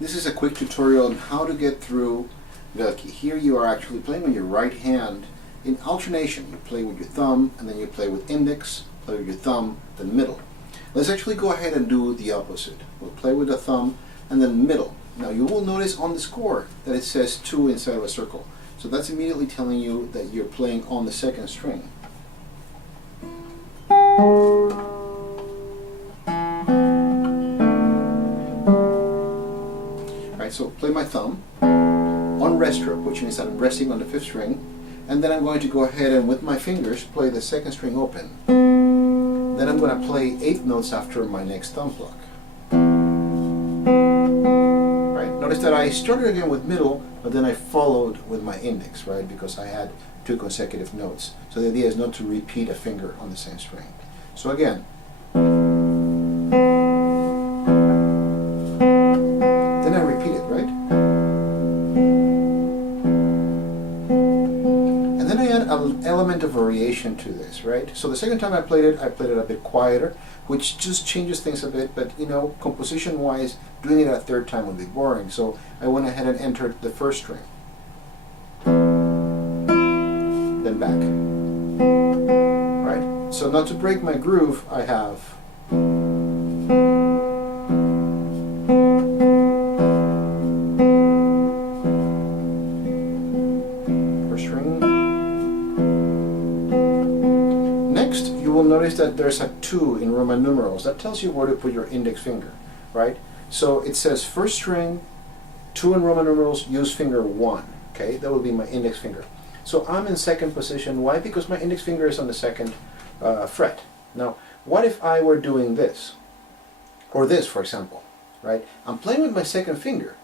This is a quick tutorial on how to get through Velky. Here you are actually playing with your right hand in alternation. You play with your thumb and then you play with index, play with your thumb, then middle. Let's actually go ahead and do the opposite. We'll play with the thumb and then middle. Now you will notice on the score that it says 2 inside of a circle. So that's immediately telling you that you're playing on the second string. Alright, so play my thumb on rest stroke, which means that I'm resting on the 5th string, and then I'm going to go ahead and with my fingers play the 2nd string open. Then I'm going to play 8 notes after my next thumb pluck. Right? Notice that I started again with middle, but then I followed with my index, right? Because I had 2 consecutive notes. So the idea is not to repeat a finger on the same string. So again, then I repeat it, right? And then I add an element of variation to this, right? So the second time I played it a bit quieter, which just changes things a bit, but you know, composition-wise, doing it a third time would be boring. So I went ahead and entered the 1st string. Then back. Right? So not to break my groove, I have first string. Next, you will notice that there's a 2 in Roman numerals. That tells you where to put your index finger, right? So it says 1st string, 2 in Roman numerals, use finger 1. Okay, that will be my index finger. So I'm in 2nd position. Why? Because my index finger is on the 2nd fret. Now, what if I were doing this? Or this, for example, right? I'm playing with my 2nd finger.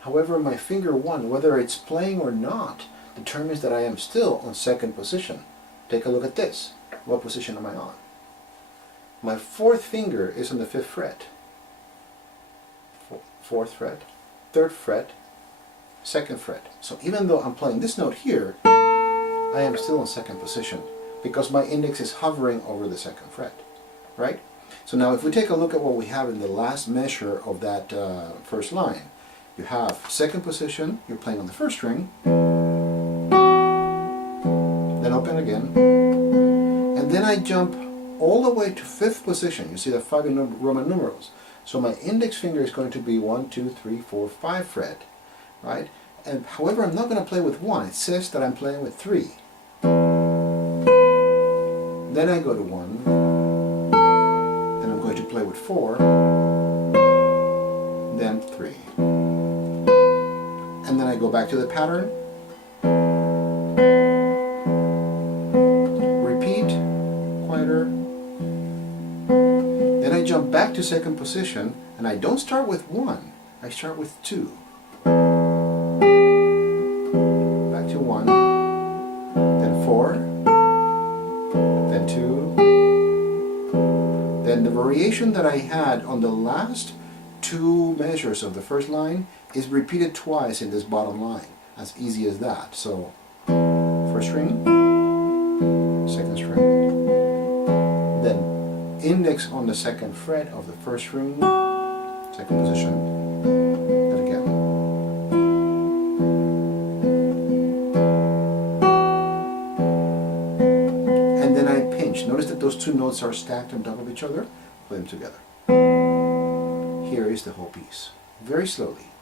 However, my finger 1, whether it's playing or not, determines that I am still on 2nd position. Take a look at this. What position am I on? My 4th finger is on the 5th fret. 4th fret, 3rd fret, 2nd fret. So even though I'm playing this note here, I am still in 2nd position because my index is hovering over the 2nd fret, right? So now if we take a look at what we have in the last measure of that first line, you have 2nd position, you're playing on the 1st string, then open again, and then I jump all the way to 5th position. You see the 5 in Roman numerals. So my index finger is going to be 1, 2, 3, 4, 5 fret, right? And however, I'm not going to play with 1. It says that I'm playing with 3. Then I go to 1. Then I'm going to play with 4. Then 3. And then I go back to the pattern. Repeat, quieter. Then I jump back to 2nd position, and I don't start with 1. I start with 2. Back to 1, then 4, then 2. Then the variation that I had on the last 2 measures of the first line is repeated twice in this bottom line. As easy as that. So, 1st string, 2nd string, then index on the 2nd fret of the 1st string, 2nd position, then again. And then I pinch. Notice that those 2 notes are stacked on top of each other. Play them together. Here is the whole piece. Very slowly.